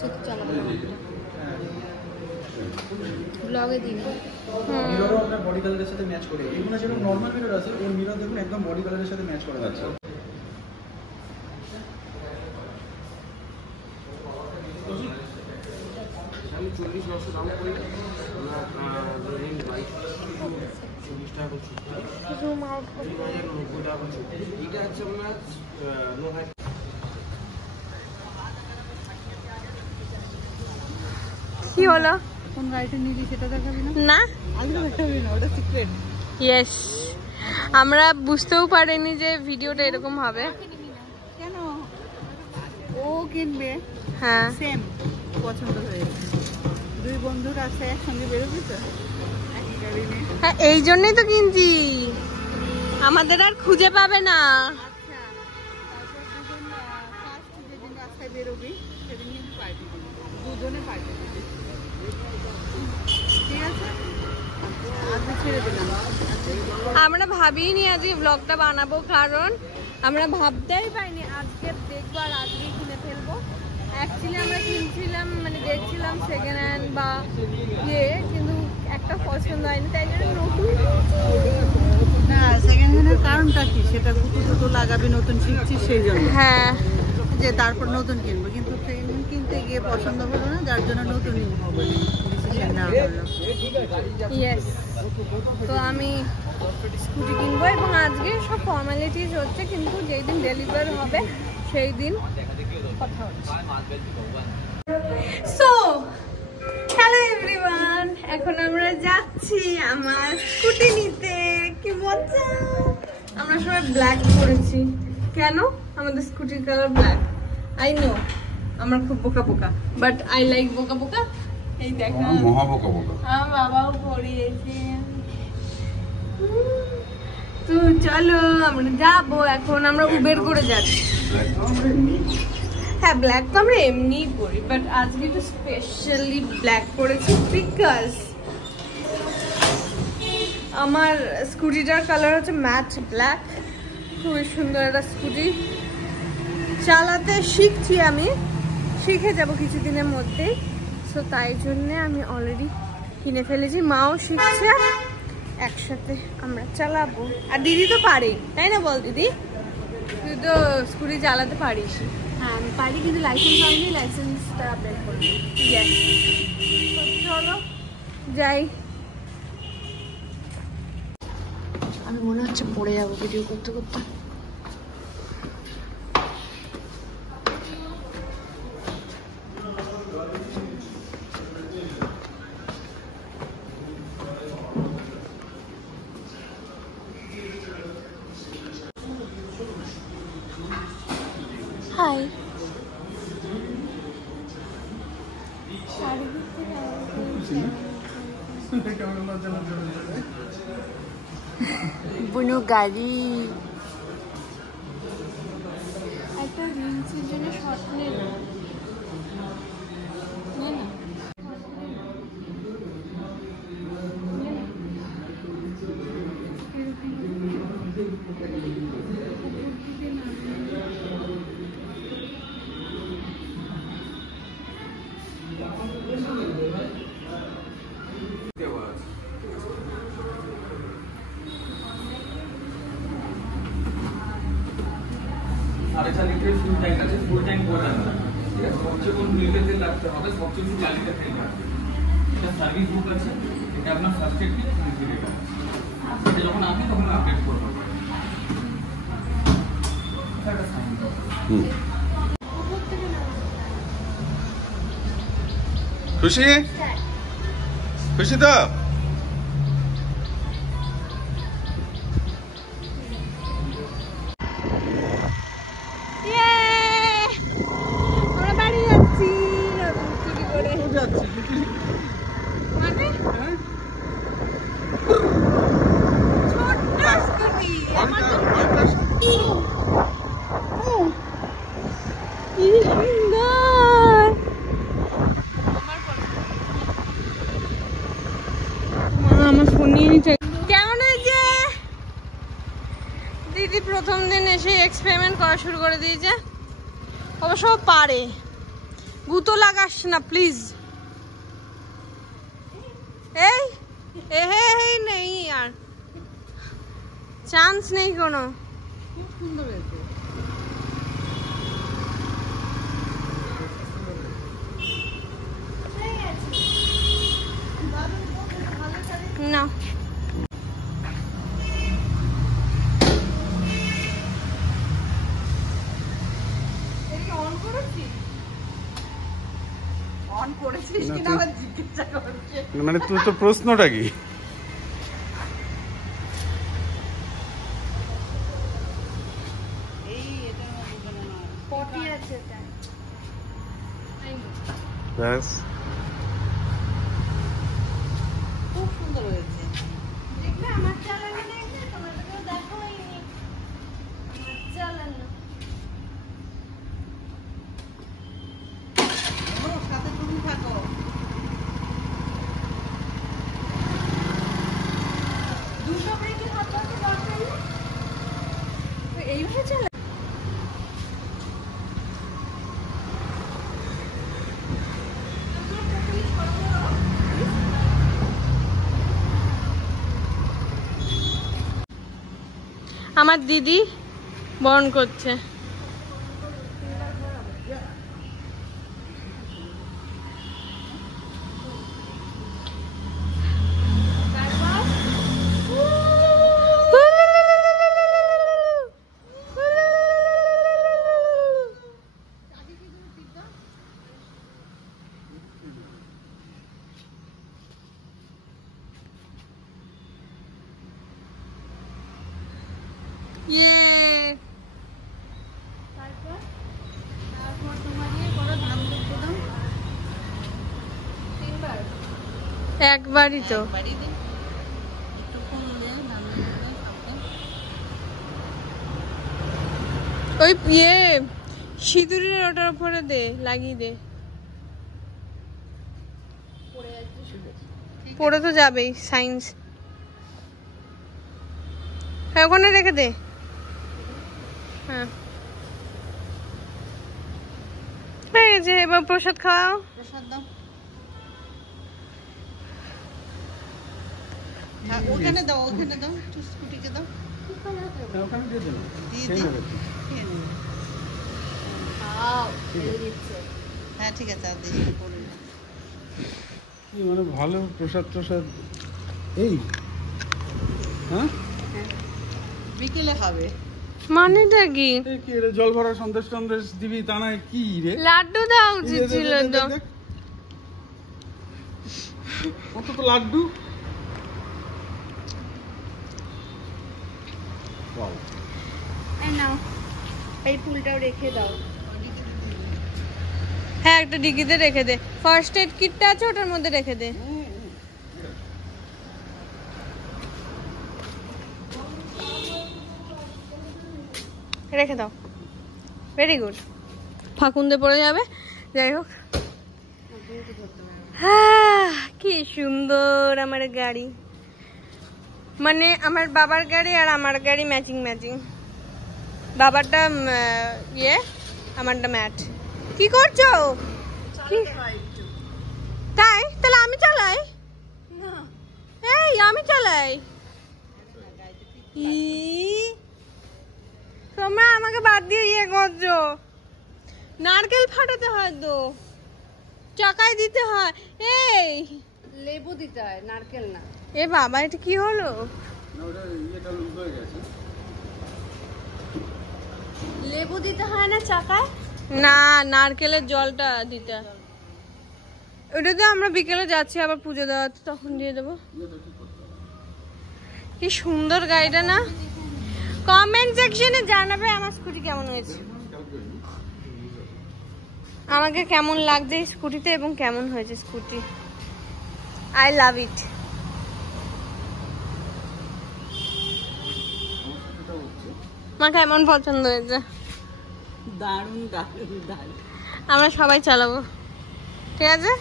ভবিষ্যতে চালাবো ব্লগে দিন। মিররও আপনার বডি কালারের সাথে ম্যাচ করে। এগুলো যেরকম নর্মাল মিরর আছে, ওর মিরর দেখুন একদম বডি কালারের সাথে ম্যাচ করে। আচ্ছা আমি 40 বছর দাম করি না ধরেন 22 টাকা করছি জুম আউট করি 90 টাকা করছি। এটা আছে আপনার লোহার। কি হলো? কোন গাড়িটা নিলি সেটা দেখাবি না? না আজকে দেখাবি না, ওটা সিক্রেট। ইয়েস, আমরা বুঝতেও পারিনি যে ভিডিওটা এরকম হবে। কেন? ও কিনবে। হ্যাঁ সেম পছন্দ হয়েছে। দুই বন্ধুর আছে, একসঙ্গে বেরোবি তো একই গাড়ি নিয়ে। হ্যাঁ এই জন্যই তো কিনছি, আমাদের আর খুঁজে পাবে না। আচ্ছা, তারপর দুজন ফার্স্ট যেদিন রাস্তায় বেরোবি সেদিন কিন্তু পার্টি দিবি, দুজনে পার্টি দিবি, ঠিক আছে? আজকে ছেড়ে দিলাম। আমরা ভাবিনি আজকে ব্লগটা বানাবো, কারণ আমরা ভাবতেই পাইনি আজকে দেখবো আর আজকে কিনে ফেলবো। অ্যাকচুয়ালি আমরা কিনছিলাম মানে দেখছিলাম সেকেন্ড হ্যান্ড বা কিন্তু একটা পছন্দ হয়নি, তাই জন্য নতুন। না, সেকেন্ড হ্যান্ডের কারণটা কি? সেটা গুটো লাগাবি, নতুন শিখছিস সেই জন্য। হ্যাঁ, যে তারপর নতুন কিনবো, কিন্তু সেকেন্ড হ্যান্ড কিনতে গিয়ে পছন্দ হলো না, যার জন্য নতুন ডিসিশন নেওয়া হলো। ইয়েস, তো আমি স্কুটি কিনবো এবং আজকে সব ফর্মালিটিস হচ্ছে, কিন্তু যেই দিন ডেলিভার হবে সেই দিন কথা হচ্ছে। সো হ্যালো এভরিওয়ান, এখন আমরা যাচ্ছি আমার স্কুটি নিতে। কি মজা! আমরা সবাই ব্ল্যাক পরেছি। কেন? আমাদের স্কুটির কালার ব্ল্যাক। আই নো আমরা খুব বোকা বোকা, বাট আই লাইক বোকা বোকা। এই দেখো মহা বোকা বোকা। আমার বাবাও পড়িয়েছে। তো চলো আমরা যাবো এখন। আমরা উবের করে যাচ্ছি। হ্যাঁ, ব্ল্যাক তো আমরা এমনিই পরি, বাট আজকে একটু স্পেশালি ব্ল্যাক পরেছি বিকজ আমার স্কুটিটার কালার হচ্ছে ম্যাট ব্ল্যাক। খুবই সুন্দর একটা স্কুটি, চালাতে শিখছি, আমি শিখে যাব কিছুদিনের মধ্যেই। সো তাই জন্যে আমি অলরেডি কিনে ফেলেছি, মাও শিখছে, একসাথে আমরা চালাবো। আর দিদি তো পারে, তাই না বল দিদি? তুই তো স্কুটি চালাতে পারিস। হ্যাঁ আমি পারি, কিন্তু লাইসেন্স হয়নি, লাইসেন্সটা আপডেট করবো। চলো যাই। আমি মনে হচ্ছে পড়ে যাবো ভিডিও করতে করতে। হাই, বুনু গাড়ি একটা রিলসের জন্য শর্ট নে না। ফুল ট্যাঙ্ক আছে, ফুল ট্যাঙ্ক বোঝা না, ঠিক আছে? সবচেয়ে কোন মিলিতে তেল রাখতে হবে, সবচেয়ে বেশি 4 লিটার তেল রাখতে হবে। এটা সার্ভিস বুক আছে, এটা আপনার ফার্স্ট এড কিট, এটা যখন আপনি তখন আপডেট করবেন। খুশি খুশি তো? আমরা বাড়ি যাচ্ছি চুরি করে। মানে ছোট্ট স্কুটি, আমার তো কি সুন্দর। আমার ফোন নিয়ে নিচ্ছে। কেমন হয়েছে দিদি? প্রথম দিন এসে এক্সপেরিমেন্ট করা শুরু করে দিয়েছে। অবশ্য পারে, গুতো লাগাস না প্লিজ। এই নেই আর চান্স নেই কোনো। খুব সুন্দর হয়েছে। না অন করেছিস কিনা আবার জিজ্ঞাসা করছে। মানে তোর তো প্রশ্নটা কি? এই এটার মধ্যে বানানো পটি আছে তাই। ব্যাস খুব সুন্দর হয়েছে। দেখলে আমার চালানো দেখলে তোমাদেরকেও দেখাইনি আমার চালানো। সাথে তুমি থাকো। দুশো ব্রেকে হাত ধরতে দরকার নেই। এইভাবে চালা। আমার দিদি বরণ করছে। তারপর তোমার ইয়ে করো, ধান দুধ দাও। একবারই তো। বাড়ি দে একটু কম দে, ধান দুধ দাও সাথে। ওই সিঁদুরের ওটার উপরে দে, লাগিয়ে দে। পড়ে তো যাবেই সায়েন্স। হ্যাঁ ওখানে রেখে দে। হ্যাঁ হয়ে গেছে, এবার প্রসাদ খাওয়াও। প্রসাদ দাও। হ্যাঁ ওখানে দাও, ওখানে দাও, একটু স্কুটিকে দাও। দিয়ে দে, খেয়ে নেবে। হ্যাঁ ঠিক আছে, আর দেরি করো না। মানে ভালো প্রসাদ প্রসাদ এই হ্যাঁ বিকেলে হবে। মানেটা কি? এই কি রে, জল ভরা সন্দেশ টন্দেশ দিবি তা নয় কি রে? লাড্ডু দেওয়া উচিত ছিল তো। কত তো লাড্ডু। এই নাও, এই ফুলটাও রেখে দাও। হ্যাঁ একটা ডিগিতে রেখে দে। ফার্স্ট এড কিটটা আছে ওটার মধ্যে রেখে দে। রেখে দাও, ভেরি গুড। ফাকুন্দে পড়ে যাবে। যাই হোক, কি সুন্দর আমার গাড়ি। মানে আমার বাবার গাড়ি আর আমার গাড়ি ম্যাচিং ম্যাচিং। বাবারটা ইয়ে, আমারটা ম্যাট। কি করছো? তাই তাহলে আমি চালাই। এই আমি চালাই। তোমরা আমাকে বাদ দিয়ে ইয়ে করছো। নারকেল ফাটাতে হয় তো, চাকায় দিতে হয়। এই লেবু দিতে হয়, নারকেল না। এ বাবা এটা কি হলো? লেবু দিতে হয় না চাকায়? না, নারকেলের জলটা দিতে হয়। ওটা তো আমরা বিকেলে যাচ্ছি আবার পুজো দেওয়াতে, তখন দিয়ে দেবো। কি সুন্দর গাড়িটা না? কমেন্ট সেকশনে জানাবে আমার স্কুটি কেমন হয়েছে, আমাকে কেমন লাগছে স্কুটিতে এবং কেমন হয়েছে স্কুটি। আই লাভ ইট। আমার কেমন পছন্দ হয়েছে? দারুণ দারুণ দারুণ। আমরা সবাই চালাবো, ঠিক আছে?